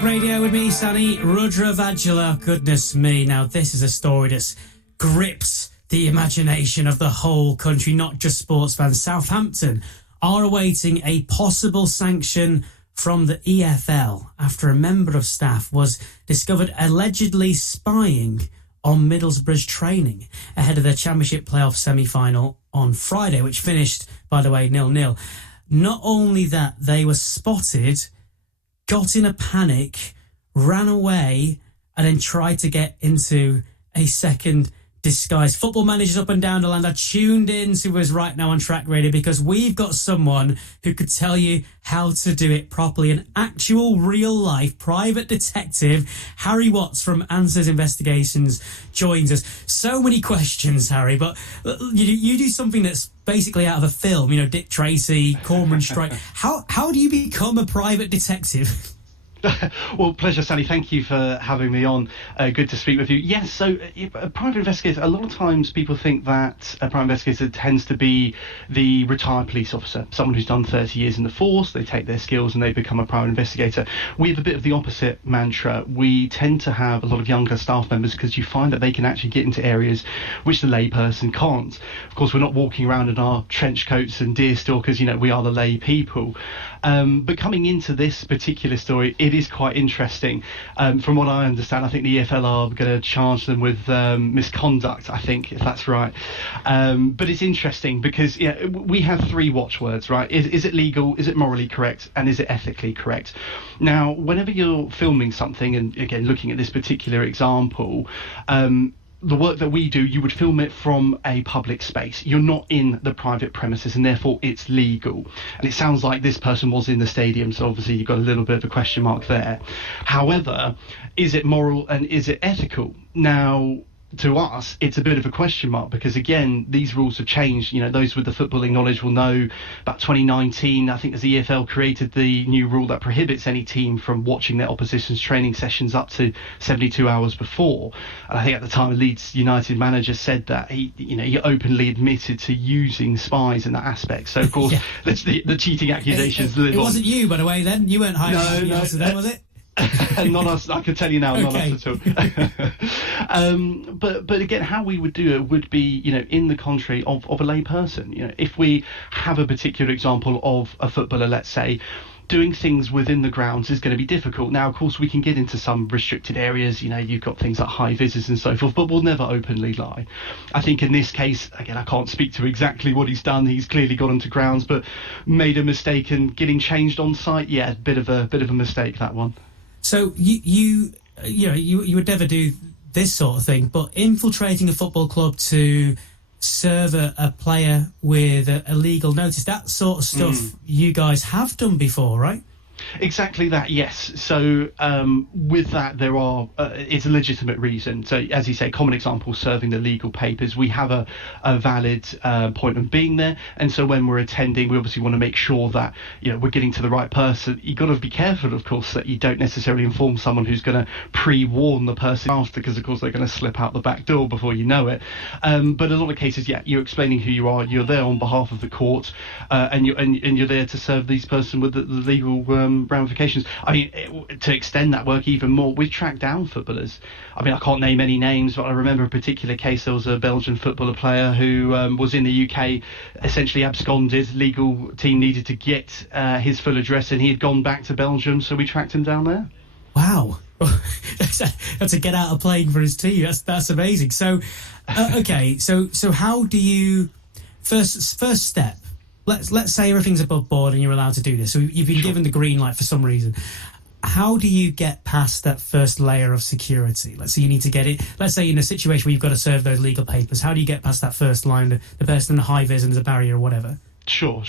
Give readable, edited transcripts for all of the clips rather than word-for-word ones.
Track Radio with me, Sanny, Rudravajhala. Goodness me, now this is a story that's gripped the imagination of the whole country, not just sports fans. Southampton are awaiting a possible sanction from the EFL after a member of staff was discovered allegedly spying on Middlesbrough's training ahead of their Championship playoff semi-final on Friday, which finished, by the way, 0-0. Not only that, they were spotted, got in a panic, ran away, and then tried to get into a second disguise. Football managers up and down the land are tuned in to us right now on Track Radio because we've got someone who could tell you how to do it properly. An actual real-life private detective, Harry Watts from Answers Investigations, joins us. So many questions, Harry, but you do something that's basically out of a film, you know, Dick Tracy, Cormoran Strike. How do you become a private detective? Well, pleasure, Sanny. Thank you for having me on. Good to speak with you. Yes, so a private investigator, a lot of times people think that a private investigator tends to be the retired police officer, someone who's done 30 years in the force, they take their skills and they become a private investigator. We have a bit of the opposite mantra. We tend to have a lot of younger staff members because you find that they can actually get into areas which the layperson can't. Of course, we're not walking around in our trench coats and deer stalkers, you know, we are the lay people. But coming into this particular story, it is quite interesting. From what I understand, I think the EFL are going to charge them with misconduct, I think, if that's right. But it's interesting because we have three watchwords, right? Is it legal? Is it morally correct? And is it ethically correct? Now, whenever you're filming something, and again, looking at this particular example, the work that we do, you would film it from a public space. You're not in the private premises, and therefore it's legal. And it sounds like this person was in the stadium, so obviously you've got a little bit of a question mark there. However, is it moral and is it ethical? Now, to us, it's a bit of a question mark because, again, these rules have changed. You know, those with the footballing knowledge will know about 2019, I think, as the EFL created the new rule that prohibits any team from watching their opposition's training sessions up to 72 hours before. And I think at the time, Leeds United manager said that he openly admitted to using spies in that aspect. So, of course, the cheating accusations live on. It wasn't you, by the way, then? You weren't hired no, then, was it? Not us. I can tell you now, okay. Not us at all. But again, how we would do it would be, in the contrary of a lay person. If we have a particular example of a footballer, let's say, doing things within the grounds is going to be difficult. Now, of course, we can get into some restricted areas. You've got things like high vis and so forth, but we'll never openly lie. I think in this case, again, I can't speak to exactly what he's done. He's clearly got onto grounds, but made a mistake and getting changed on site. Yeah, bit of a mistake, that one. So you would never do this sort of thing, but infiltrating a football club to serve a player with a legal notice, that sort of stuff you guys have done before, right? Exactly that, yes. So with that, there are it's a legitimate reason. So as you say, common example, serving the legal papers. We have a valid point of being there, and so when we're attending, we obviously want to make sure that we're getting to the right person. You've got to be careful, of course, that you don't necessarily inform someone who's going to pre-warn the person after, because of course they're going to slip out the back door before you know it. But in a lot of cases, you're explaining who you are. You're there on behalf of the court, and you're there to serve these person with the legal ramifications. I mean, to extend that work even more, we've tracked down footballers. I mean, I can't name any names, but I remember a particular case. There was a Belgian footballer player who was in the UK, essentially absconded. Legal team needed to get his full address, and he had gone back to Belgium, so we tracked him down there. Wow. That's a get out of playing for his team. That's amazing. So, okay, so how do you first step? Let's say everything's above board and you're allowed to do this. So you've been given the green light for some reason. How do you get past that first layer of security? Let's say you need to get it. Let's say in a situation where you've got to serve those legal papers. How do you get past that first line, the person in the high vis and there's a barrier or whatever? Sure.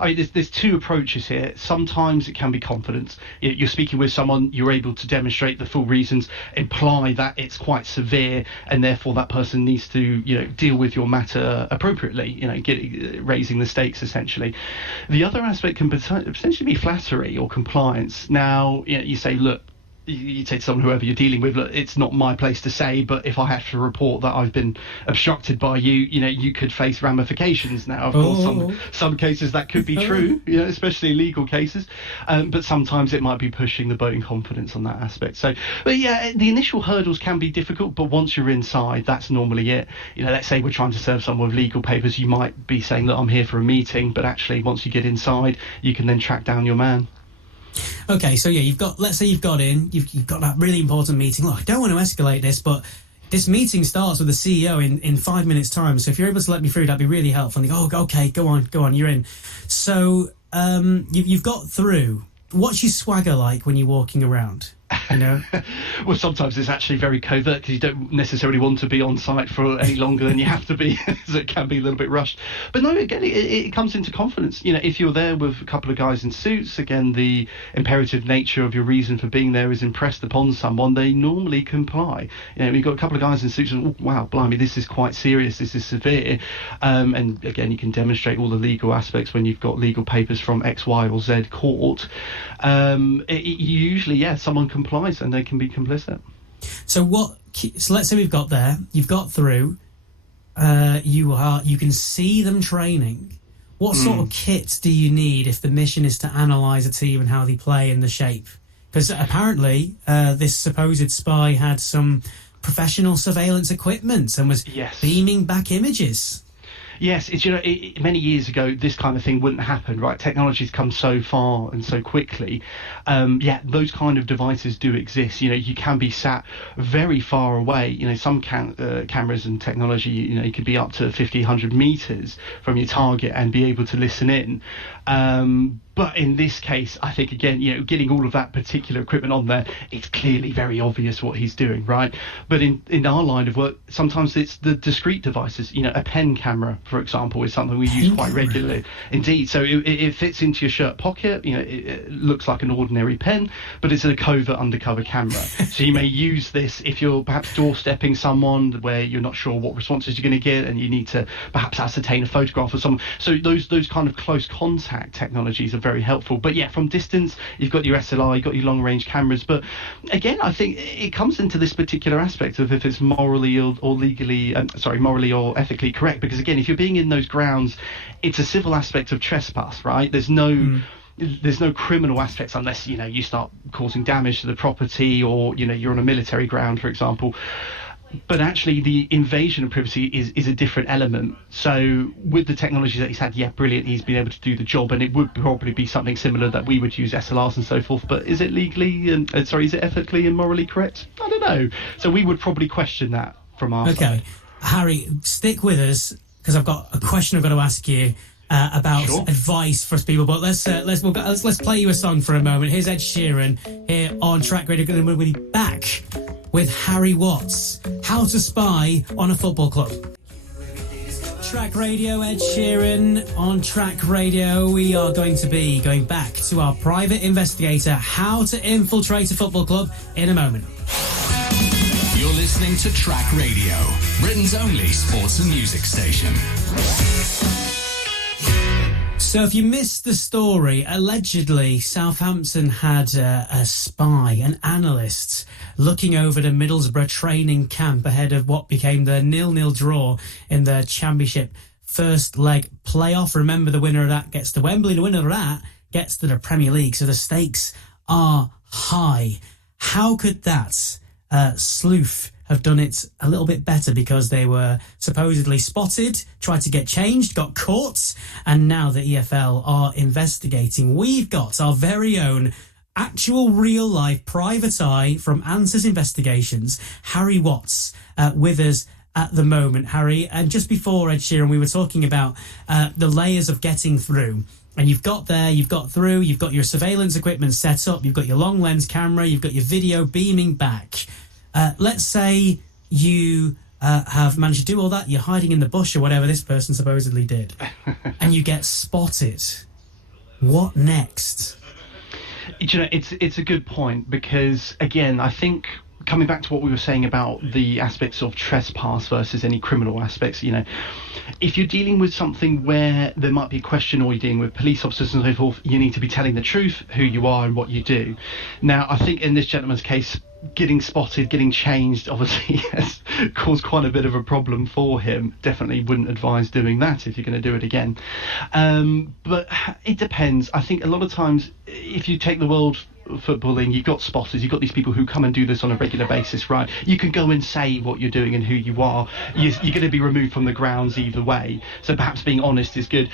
I mean, there's two approaches here. Sometimes it can be confidence. You're speaking with someone, you're able to demonstrate the full reasons, imply that it's quite severe, and therefore that person needs to, deal with your matter appropriately, raising the stakes, essentially. The other aspect can potentially be flattery or compliance. Now, you say, look, you say to someone, whoever you're dealing with, look, it's not my place to say, but if I have to report that I've been obstructed by you, you could face ramifications. Now, of course, some cases that could be true, especially legal cases, but sometimes it might be pushing the boat in confidence on that aspect. So, but yeah, the initial hurdles can be difficult, but once you're inside, that's normally it. Let's say we're trying to serve someone with legal papers, you might be saying that I'm here for a meeting, but actually once you get inside, you can then track down your man. Okay, so yeah, let's say you've got that really important meeting. Look, I don't want to escalate this, but this meeting starts with the CEO in 5 minutes' time. So if you're able to let me through, that'd be really helpful. And they go, okay, go on, you're in. So you've got through. What's your swagger like when you're walking around? Well, sometimes it's actually very covert because you don't necessarily want to be on site for any longer than you have to be, so it can be a little bit rushed. But no, again, it comes into confidence. If you're there with a couple of guys in suits, again, the imperative nature of your reason for being there is impressed upon someone, they normally comply. We've got a couple of guys in suits and, oh, wow, blimey, this is quite serious, this is severe. And again, you can demonstrate all the legal aspects when you've got legal papers from X, Y or Z court. Usually, someone complies and they can be complicit. So let's say you've got through, you can see them training. What sort of kit do you need if the mission is to analyse a team and how they play and the shape? Because apparently this supposed spy had some professional surveillance equipment and was beaming back images. Yes, many years ago, this kind of thing wouldn't happen, right? Technology's come so far and so quickly. Those kind of devices do exist. You can be sat very far away. Some cameras and technology, you could be up to 50, 100 meters from your target and be able to listen in. But in this case, I think, again, getting all of that particular equipment on there, it's clearly very obvious what he's doing, right? But in our line of work, sometimes it's the discrete devices. A pen camera, for example, is something we use quite regularly. Indeed. So it fits into your shirt pocket. It looks like an ordinary pen, but it's a covert undercover camera. So you may use this if you're perhaps doorstepping someone where you're not sure what responses you're going to get and you need to perhaps ascertain a photograph of someone. So those kind of close contact technologies are very helpful. But from distance, you've got your SLR, you've got your long range cameras. But again, I think it comes into this particular aspect of if it's morally or ethically correct. Because again, if you're being in those grounds, it's a civil aspect of trespass, right? There's no criminal aspects unless you start causing damage to the property or you're on a military ground, for example. But actually, the invasion of privacy is a different element. So with the technology that he's had, brilliant, he's been able to do the job, and it would probably be something similar that we would use SLRs and so forth. But is it legally is it ethically and morally correct? I don't know. So we would probably question that from our side. Okay, Harry, stick with us because I've got a question I've got to ask you. About advice for people, but let's play you a song for a moment. Here's Ed Sheeran here on Track Radio. We'll be back with Harry Watts. How to spy on a football club. Track Radio, Ed Sheeran on Track Radio. We are going to be going back to our private investigator, how to infiltrate a football club, in a moment. You're listening to Track Radio, Britain's only sports and music station. So if you missed the story, allegedly Southampton had a spy, an analyst, looking over the Middlesbrough training camp ahead of what became the 0-0 draw in the Championship first leg playoff. Remember, the winner of that gets to Wembley, the winner of that gets to the Premier League, so the stakes are high. How could that sleuth have done it a little bit better? Because they were supposedly spotted, tried to get changed, got caught, and now the EFL are investigating. We've got our very own actual real-life private eye from Answers Investigations, Harry Watts, with us at the moment. Harry, and just before, Ed Sheeran, we were talking about the layers of getting through. And you've got there, you've got through, you've got your surveillance equipment set up, you've got your long lens camera, you've got your video beaming back. Let's say you have managed to do all that, you're hiding in the bush or whatever this person supposedly did, and you get spotted. What next? It's a good point because, again, I think coming back to what we were saying about the aspects of trespass versus any criminal aspects, if you're dealing with something where there might be a question, or you're dealing with police officers and so forth, you need to be telling the truth, who you are and what you do. Now, I think in this gentleman's case, getting spotted, getting changed, obviously has caused quite a bit of a problem for him. Definitely wouldn't advise doing that if you're going to do it again. But it depends. I think a lot of times, if you take the world footballing, you've got spotters, you've got these people who come and do this on a regular basis, right? You can go and say what you're doing and who you are. You're going to be removed from the grounds either way, so perhaps being honest is good.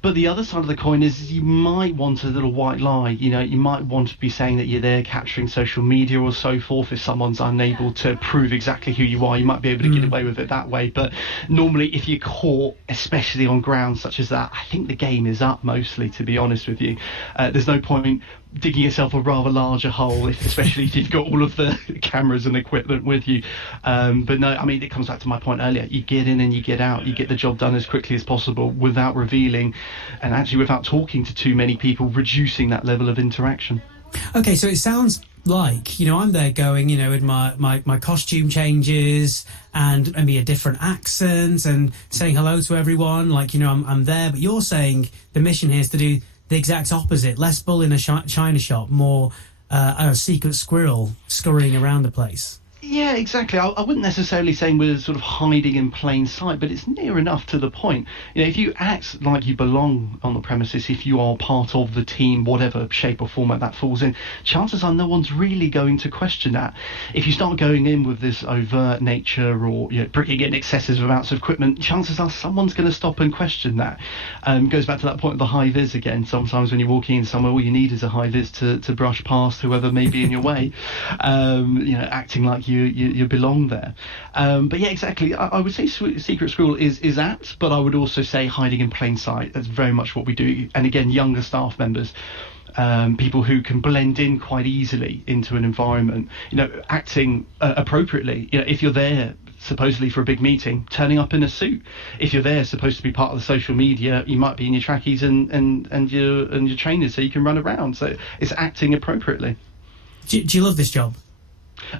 But the other side of the coin is you might want a little white lie. You might want to be saying that you're there capturing social media or so forth. If someone's unable to prove exactly who you are, you might be able to get away with it that way. But normally, if you're caught, especially on grounds such as that, I think the game is up mostly, to be honest with you. There's no point digging yourself a rather larger hole, especially if you've got all of the cameras and equipment with you. But no, I mean, it comes back to my point earlier. You get in and you get out. You get the job done as quickly as possible without revealing, and actually without talking to too many people, reducing that level of interaction. Okay, so it sounds like, I'm there going, with my costume changes and maybe a different accent and saying hello to everyone, like, I'm there. But you're saying the mission here is to do the exact opposite: less bull in a china shop, more a secret squirrel scurrying around the place. Yeah, exactly. I wouldn't necessarily say we're sort of hiding in plain sight, but it's near enough to the point. If you act like you belong on the premises, if you are part of the team, whatever shape or format that falls in, chances are no one's really going to question that. If you start going in with this overt nature, or bringing in excessive amounts of equipment, chances are someone's going to stop and question that. Goes back to that point of the high vis again. Sometimes when you're walking in somewhere, all you need is a high vis to brush past whoever may be in your way. Acting like you belong there. But yeah, exactly. I would say secret squirrel is apt, but I would also say hiding in plain sight. That's very much what we do. And again, younger staff members, people who can blend in quite easily into an environment, acting appropriately. If you're there supposedly for a big meeting, turning up in a suit. If you're there supposed to be part of the social media, you might be in your trackies and your trainers so you can run around. So it's acting appropriately. Do you love this job?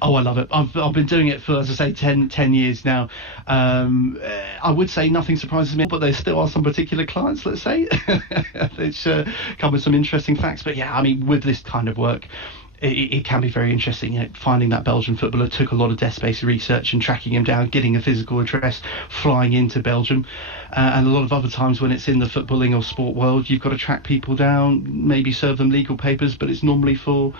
Oh, I love it. I've been doing it for, as I say, 10 years now. I would say nothing surprises me, but there still are some particular clients, let's say, which come with some interesting facts. But yeah, I mean, with this kind of work, it can be very interesting. Finding that Belgian footballer took a lot of desk-based research and tracking him down, getting a physical address, flying into Belgium. And a lot of other times when it's in the footballing or sport world, you've got to track people down, maybe serve them legal papers, but it's normally for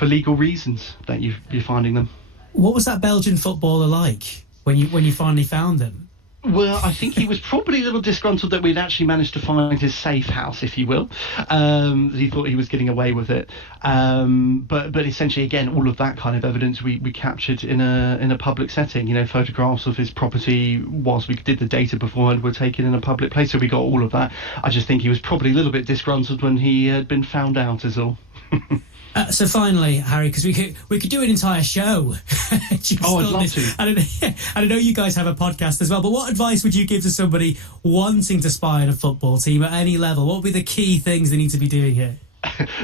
legal reasons that you're finding them. What was that Belgian footballer like when you finally found them? Well, I think he was probably a little disgruntled that we'd actually managed to find his safe house, if you will. He thought he was getting away with it. But essentially, again, all of that kind of evidence we captured in a public setting. Photographs of his property whilst we did the data beforehand were taken in a public place, so we got all of that. I just think he was probably a little bit disgruntled when he had been found out, is all. So finally, Harry, because we could do an entire show. I'd love to. I know you guys have a podcast as well, but what advice would you give to somebody wanting to spy on a football team at any level? What would be the key things they need to be doing here?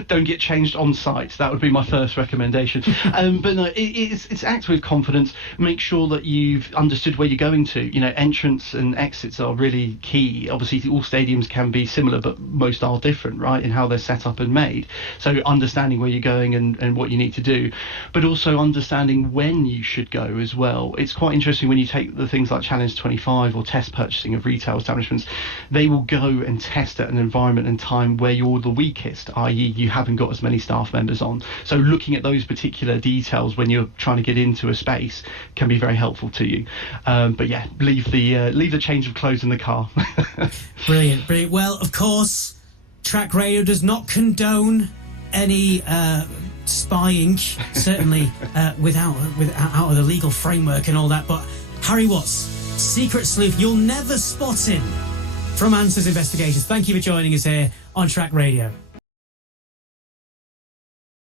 Don't get changed on site. That would be my first recommendation. But no, it's act with confidence. Make sure that you've understood where you're going to. Entrance and exits are really key. Obviously, all stadiums can be similar, but most are different, right, in how they're set up and made. So understanding where you're going and what you need to do, but also understanding when you should go as well. It's quite interesting when you take the things like Challenge 25 or test purchasing of retail establishments. They will go and test at an environment and time where you're the weakest, i.e. you haven't got as many staff members on. So looking at those particular details when you're trying to get into a space can be very helpful to you. But yeah, leave the change of clothes in the car. Brilliant. Well, of course, Track Radio does not condone any spying, certainly without out of the legal framework and all that. But Harry Watts, secret sleuth, you'll never spot him from Answers Investigations. Thank you for joining us here on Track Radio.